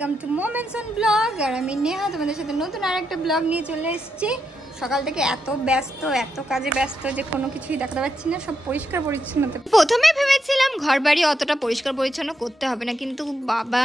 Welcome to moments on blog. আর আমি নেহা তোমাদের সাথে নতুন আরেকটা ব্লগ নিয়ে চলে এসেছি। সকাল থেকে এত ব্যস্ত, এত কাজে ব্যস্ত যে কোনো কিছুই দেখাতে পাচ্ছি না। সব পরিষ্কার পরিচ্ছন্নতা, প্রথমে ভেবেছিলাম ঘর বাড়ি অতটা পরিষ্কার পরিচ্ছন্ন করতে হবে না, কিন্তু বাবা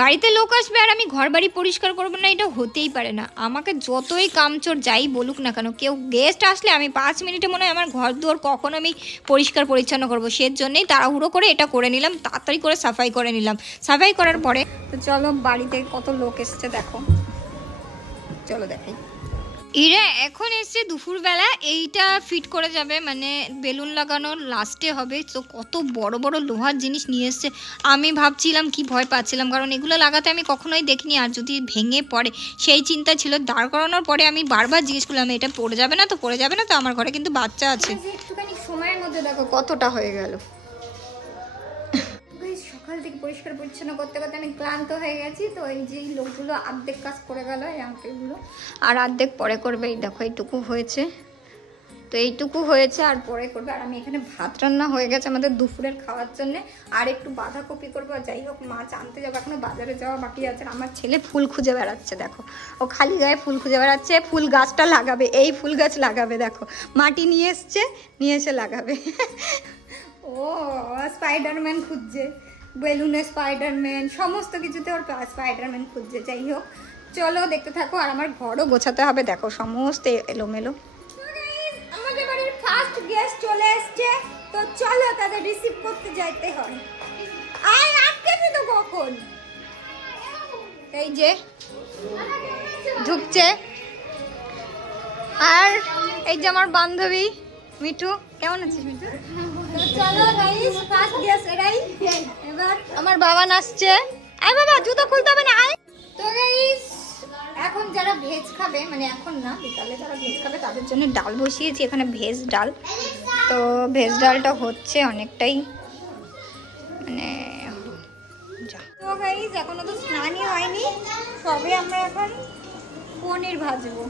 বাড়িতে লোক আসবে আর আমি ঘর বাড়ি পরিষ্কার করবো না, এটা হতেই পারে না। আমাকে যতই কামচোর যাই বলুক না কেন, কেউ গেস্ট আসলে আমি 5 মিনিটে মনে হয় আমার ঘর দুয়ার কখন আমি পরিষ্কার পরিচ্ছন্ন করবো, সেই জন্যেই তাড়াহুড়ো করে এটা করে নিলাম, তাড়াতাড়ি করে সাফাই করে নিলাম। সাফাই করার পরে তো চলো বাড়িতে কত লোক এসছে দেখো, চলো দেখাই। এরা এখন এসছে দুপুরবেলা, এইটা ফিট করে যাবে, মানে বেলুন লাগানোর লাস্টে হবে। তো কত বড় বড় লোহার জিনিস নিয়ে এসছে, আমি ভাবছিলাম কি ভয় পাচ্ছিলাম, কারণ এগুলো লাগাতে আমি কখনোই দেখিনি, আর যদি ভেঙে পড়ে সেই চিন্তা ছিল। দাঁড় করানোর পরে আমি বারবার জিজ্ঞেস করলাম এটা পড়ে যাবে না তো, পড়ে যাবে না তো? আমার ঘরে কিন্তু বাচ্চা আছে। একটুখানি সময়ের মধ্যে দেখো কতটা হয়ে গেল। সকাল থেকে পরিষ্কার পরিচ্ছন্ন করতে করতে আমি ক্লান্ত হয়ে গেছি। তো এই যে লোকগুলো অর্ধেক কাজ করে গেল, এই আংটিগুলো, আর অর্ধেক পরে করবে। এই দেখো এইটুকু হয়েছে, তো এইটুকু হয়েছে আর পরে করবে। আর আমি এখানে ভাত রান্না হয়ে গেছে আমাদের দুপুরের খাওয়ার জন্য, আর একটু বাঁধাকপি করবো। যাই হোক, মাছ আনতে যাবো, এখনো বাজারে যাওয়া বাকি আছে। আমার ছেলে ফুল খুঁজে বেড়াচ্ছে, দেখো ও খালি গায়ে ফুল খুঁজে বেড়াচ্ছে। ফুল গাছটা লাগাবে, এই ফুল গাছ লাগাবে, দেখো মাটি নিয়ে এসছে, নিয়ে এসে লাগাবে। ও স্পাইডারম্যান খুঁজছে, বেলুনে স্পাইডারম্যান, সমস্ত কিছুতে ওর স্পাইডারম্যান খুঁজছে। যাই হোক চলো দেখতে থাকো। আর আমার ঘরও গোছাতে হবে, দেখো সমস্ত এলোমেলো। আমাদের বাড়ির ফার্স্ট গেস্ট চলে এসছে, তো চলো তাদের রিসিভ করতে যাইতে হয়। আয় আটকেছি তো কখন। এই যে ঢুকছে, আর এই যে আমার বান্ধবী মিঠু। কেমন আছিস মিঠু? চলো গাইস, ফার্স্ট গেস্ট এরাই। এবার আমার বাবা নাচছে। আয় বাবা, জুতো খুলতে হবে না, আয়। তো গাইস এখন যারা ভেজ খাবে, মানে এখন না বিকালে যারা ভেজ খাবে তাদের জন্য ডাল বসিয়েছি এখানে, ভেজ ডাল। তো ভেজ ডালটা হচ্ছে অনেকটাই, মানে তো গাইস এখনো তো স্নানই হয়নি, সবে আমরা এখন পনির ভাজবো।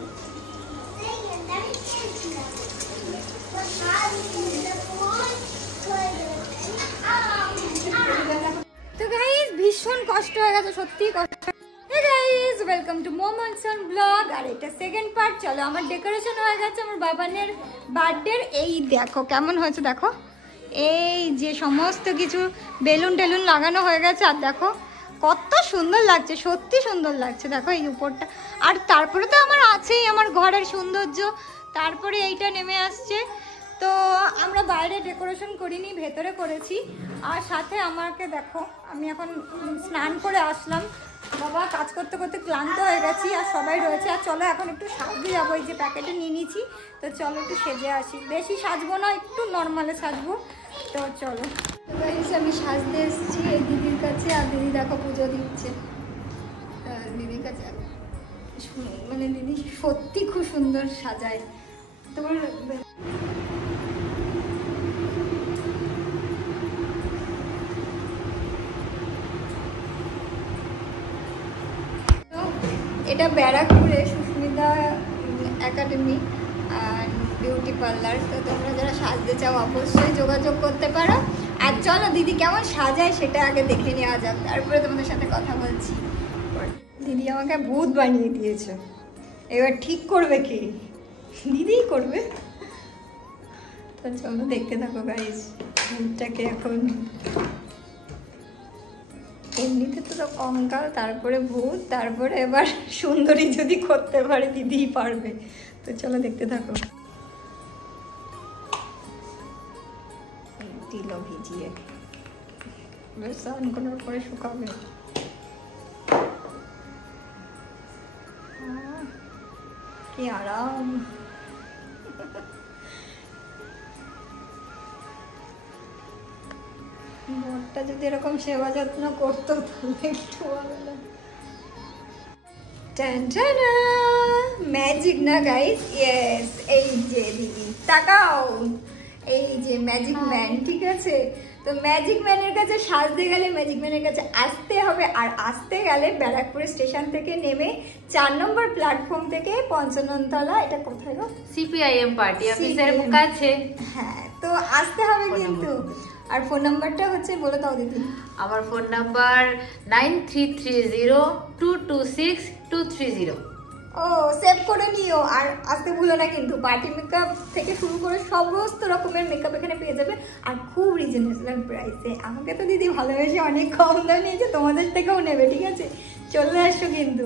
তো গাইস ভীষণ কষ্ট হয়ে গেছে, সত্যি কষ্ট। Hey guys, welcome to moments on blog. আর এটা সেকেন্ড পার্ট। চলো, আমার ডেকোরেশন হয়ে গেছে আমার বাবানের বার্থডের। এই দেখো কেমন হয়েছে, দেখো এই যে সমস্ত কিছু বেলুন টেলুন লাগানো হয়ে গেছে। আর দেখো কত সুন্দর লাগছে, সত্যি সুন্দর লাগছে, দেখো এই উপরটা। আর তারপরে তো আমার আছেই আমার ঘরের সৌন্দর্য, তারপরে এইটা নেমে আসছে। তো আমরা বাইরে ডেকোরেশন করিনি, ভেতরে করেছি। আর সাথে আমাকে দেখো, আমি এখন স্নান করে আসলাম, বাবা কাজ করতে করতে ক্লান্ত হয়ে গেছি, আর সবাই রয়েছে। আর চলো এখন একটু সাজতে যাবো, এই যে প্যাকেটে নিয়ে নিয়েছি, তো চলো একটু সেজে আসি। বেশি সাজবো না, একটু নর্মালে সাজবো। তো চলো আমি সাজতে এসেছি এই দিদির কাছে। আর দিদি দেখো পুজো দিচ্ছে দিদির কাছে, মানে দিদি সত্যি খুব সুন্দর সাজায়। তোমার এটা ব্যারাকপুরে Sushmita academy and beauty parlour. তো তোমরা যারা সাজতে চাও অবশ্যই যোগাযোগ করতে পারো। আর চলো দিদি কেমন সাজায় সেটা আগে দেখে নেওয়া যাক, তারপরে তোমাদের সাথে কথা বলছি। দিদি আমাকে ভূত বানিয়ে দিয়েছে, এবার ঠিক করবে কি? দিদিই করবে। তো চলো দেখতে থাকো গাইস ভূতটাকে। এখন এমনিতে তো কঙ্কাল, তারপরে ভূত, তারপরে এবার সুন্দরী যদি করতে পারে দিদিই পারবে। তো চলো দেখতে থাকো। দিল ভিজিয়ে, স্নান করার পরে শুকাবে। কি আরাম। বরটা যদি এরকম সেবা যত্ন করতো তাহলে একটু ভালো। ম্যাজিক না গাইস? ইয়েস, এই যে দিদি তাকাও, এই যে ম্যাজিক ম্যান, ঠিক আছে? তো ম্যাজিক ম্যানের কাছে সাজতে গেলে ম্যাজিক ম্যানের কাছে আসতে হবে। আর আসতে গেলে ব্যারাকপুর স্টেশন থেকে নেমে 4 নম্বর প্ল্যাটফর্ম থেকে 55 তলা, এটা কোথায় গো? সিপিআইএম পার্টি অফিসের কাছে। হ্যাঁ, তো আসতে হবে কিন্তু। আর ফোন নাম্বারটা হচ্ছে বলে দাও দিদি। আমার ফোন নাম্বার 9330226230। ও সেভ করে নিও, আর আসতে ভুলো না কিন্তু। পার্টি মেকআপ থেকে শুরু করে সমস্ত রকমের মেকআপ এখানে পেয়ে যাবে, আর খুব রিজনেবল প্রাইসে। আমাকে তো দিদি ভালোবেসে অনেক কম দাম নিয়েছে, তোমাদের থেকেও নেবে, ঠিক আছে? চলে আসো কিন্তু।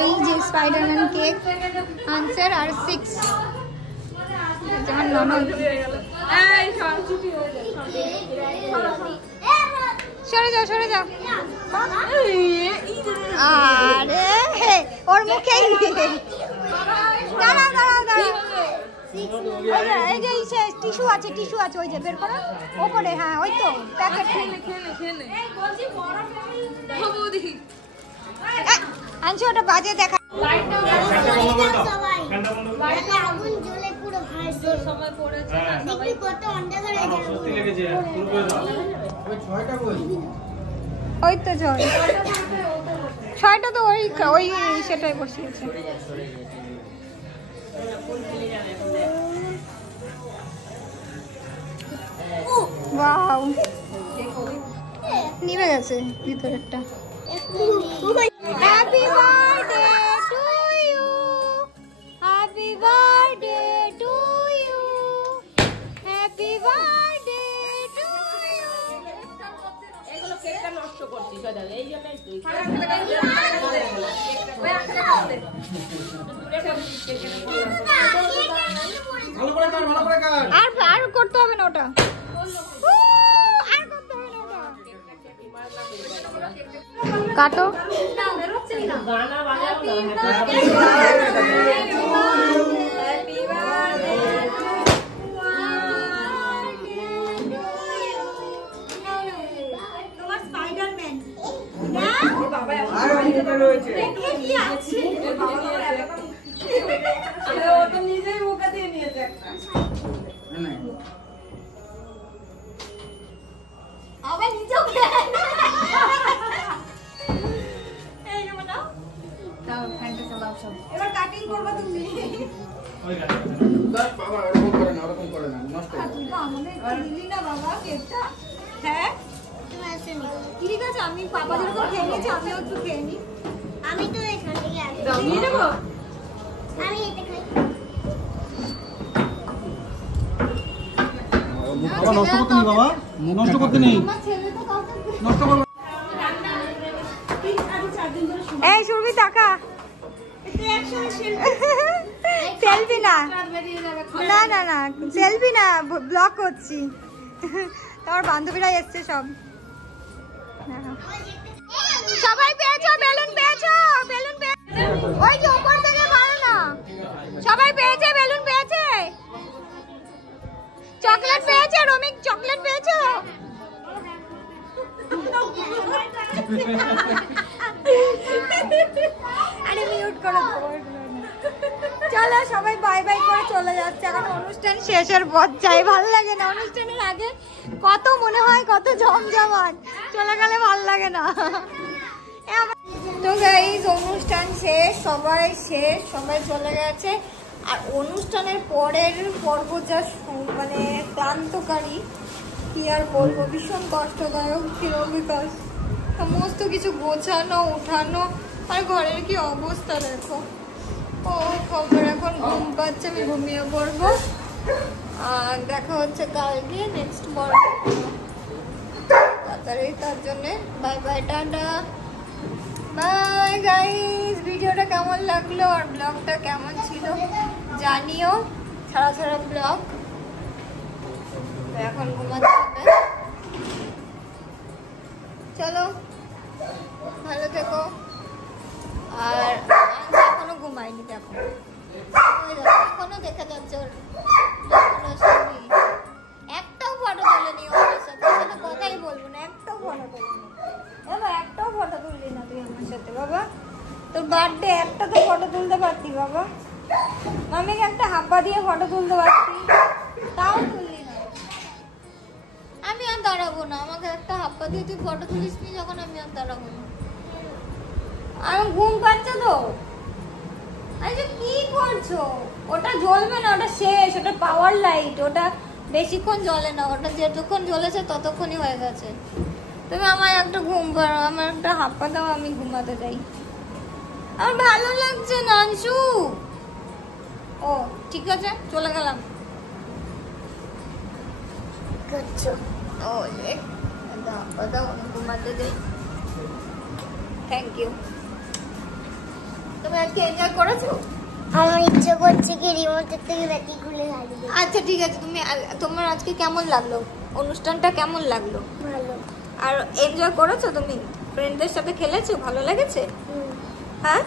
এই যে স্পাইডারম্যান কেক আনসার আর 6 যেমন ননদ। সরে যাও সরে যাও। আরে ওর মুখেই দাঁড়া দাঁড়া দাঁড়া। এই যে টিস্যু আছে, টিস্যু আছে, ওই যে বের করো ওপরে। হ্যাঁ ওই তো প্যাকেট। আনছি ওটা বাজে দেখা। ওই তো জল 6টা তো ওই সেটাই বসিয়েছে। ওয়াও নিভে গেছে ভিতরেরটা। Happy birthday to you, happy birthday to you, happy birthday to you. এগুলো কেকটা নষ্ট করছিস দাদা, এই জন্যই তুই আর করতে হবে না ওটা, আর করতে হবে না ওটা। কাটো। গানা বাজাও না। নিজেই মুখে দিয়ে নিয়েছে একটা। আবার নিজেও এবার কাটিং করবা তুমি। বাবা কেকটা হ্যাঁ ঠিক আছে, আমি পাপা যেরকম খেয়ে নিয়েছি আমিও একটু খেয়ে নিই। আমি তো এখান থেকে নিয়ে নেবো। আমি এটা খাই। নষ্ট করতে নেই বাবা, নষ্ট করতে নেই, নষ্ট করবে। এই সুরভি টাকা সেলফি না, না না না সেলফি না, ব্লগ করছি। তোমার বান্ধবীরা এসছে সব। সবাই পেয়েছো বেলুন, পেয়েছো বেলুন, ওই যে উপর থেকে মারো না। সবাই পেয়েছে বেলুন, পেয়েছে চকলেট, পেয়েছে রমিক চকলেট পেয়েছো। আরে মিউট করো। চলো সবাই বাই বাই করে চলে যাচ্ছে, এখন অনুষ্ঠান শেষের পথ চাই। ভালো লাগে না অনুষ্ঠানের আগে কত মনে হয় কত জমজমাট, চলে গেলে ভালো লাগে না। তো গাইস অনুষ্ঠান শেষ, সবাই চলে গেছে। আর অনুষ্ঠানের পরের পর্ব যা মানে ক্লান্তকারী, কি আর বলবো, ভীষণ কষ্টদায়ক ছিল। বিকজ সমস্ত কিছু গোছানো উঠানো, আর ঘরের কি অবস্থা দেখো। ও খবর এখন ঘুম পাচ্ছে, আমি ঘুমিয়ে পড়বো। আর দেখা হচ্ছে কালকে নেক্সট পর্ব তাড়াতাড়ি। তার জন্য bye bye, tata, bye guys. ভিডিওটা কেমন লাগলো আর ব্লগটা কেমন ছিল জানিও, ছাড়া ছাড়া ব্লগ। এখন ঘুমাতে হবে, চলো ভালো থেকো। আর এখনো ঘুমাইনি, দেখো এখনো দেখা যাচ্ছে ওর একটাও ফটো তোলেনি ওর সাথে, কথাই বলবো না, একটাও ফটো তোলেনি। বাবা একটাও ফটো তুললি না তুই আমার সাথে। বাবা তোর বার্থডে, একটা তো ফটো তুলতে পারতি বাবা। মামিকে একটা হাব্বা দিয়ে ফটো তুলতে পারতি, তাও তুললি না। আমি আর দাঁড়াবো না, আমাকে একটা হাব্বা দিয়ে তুই ফটো তুলিস নি যখন, আমি আর দাঁড়াবো না। আমি ঘুম পাচ্ছে তো। আচ্ছা কি করছো? ওটা জ্বলবে না, ওটা শেষ, ওটা পাওয়ার লাইট, ওটা বেশিক্ষণ জ্বলে না, ওটা যতক্ষণ জ্বলেছে ততক্ষণই হয়ে গেছে। তুমি আমায় একটা ঘুম পাড়ো, আমার একটা হাপ্পা দাও, আমি ঘুমাতে যাই। আমার ভালো লাগছে না আনসু। ও ঠিক আছে, চলে গেলাম। ও একটা হাপ্পা দাও, আমি ঘুমাতে যাই। Thank you. তুমি আজকে এনজয় করেছো? আমার ইচ্ছে করছে কি রিমোটের থেকে ব্যাটারি খুলে হারিয়ে। আচ্ছা ঠিক আছে, তোমার আজকে কেমন লাগলো, অনুষ্ঠানটা কেমন লাগলো? ভালো। আর এনজয় করেছো তুমি? ফ্রেন্ডদের সাথে খেলেছো, ভালো লেগেছে? হ্যাঁ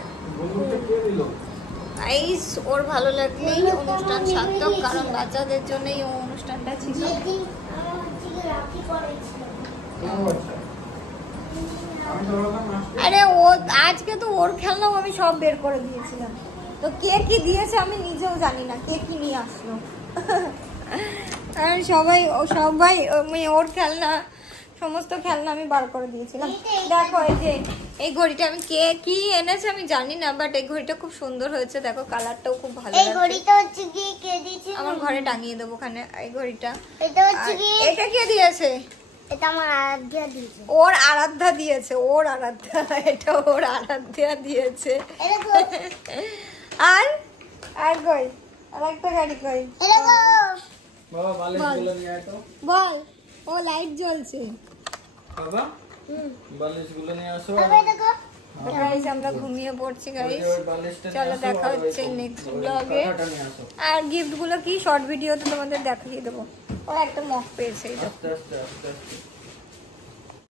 গাইস, ওর ভালো লাগলেই অনুষ্ঠান সার্থক, কারণ বাচ্চাদের জন্যই ও অনুষ্ঠানটা ছিল। যেদিন আমার হচ্ছে কি রাখি পড়েছিল। আরে ও আজকে তো ওর খেলনাও আমি সব বের করে দিয়েছিলাম, তো কে কি দিয়েছে আমি নিজেও জানি না, কে কি নিয়ে আসলো। আর সবাই ওর খেলনা, সমস্ত খেলনা আমি বার করে দিয়েছিলাম। দেখো এই যে এই ঘড়িটা আমি কে কি এনেছে আমি জানি না, বাট এই ঘড়িটা খুব সুন্দর হয়েছে। দেখো কালারটাও খুব ভালো এই লাগছে। ঘড়িটা হচ্ছে কি কে দিয়েছে? আমার ঘরে টাঙিয়ে দেবো ওখানে এই ঘড়িটা। এটা হচ্ছে আর কি? এটা কে দিয়েছে? এটা আমার আরাধ্যা দিয়েছে। ওর আরাধ্যা দিয়েছে, ওর আরাধ্যা, এটা ওর আরাধ্যা দিয়েছে। এটা তো আর আর কই আর একটা গাড়ি কই? এটা তো বাবা বালিশগুলো নিয়ে আয় তো। বল, ও লাইট জ্বলছে। বাবা বালিশগুলো নিয়ে আসো। আবার দেখো। গাইস আমরা ঘুমিয়ে পড়ছি গাইস। ওই বালিশটা নিয়ে চলো আসো, দেখা আর ওই হচ্ছে তো নেক্সট ওই ব্লগে। কাঁটাটা নিয়ে আসো। আর গিফট গুলো কি শর্ট ভিডিওতে তোমাদের দেখিয়ে দেবো। ও একটা মগ পেয়েছে, এই দেখো। আস্তে আস্তে আস্তে আস্তে